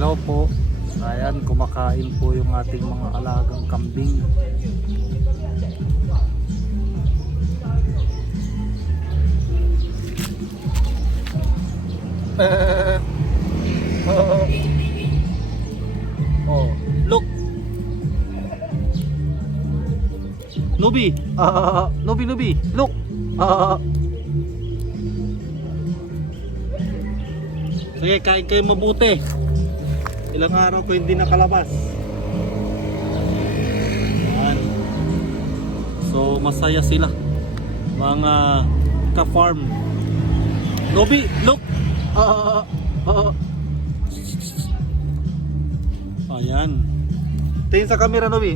Hello po. Ayan, kumakain po yung ating mga alagang kambing. Oh, look. Nubi. Nubi, look. Sige, kain kayo mabuti. Ilang araw ko hindi nakalabas. Ayan. So masaya sila, mga ka-farm. Nubi, look. Ayan. Tingin sa camera, Nubi.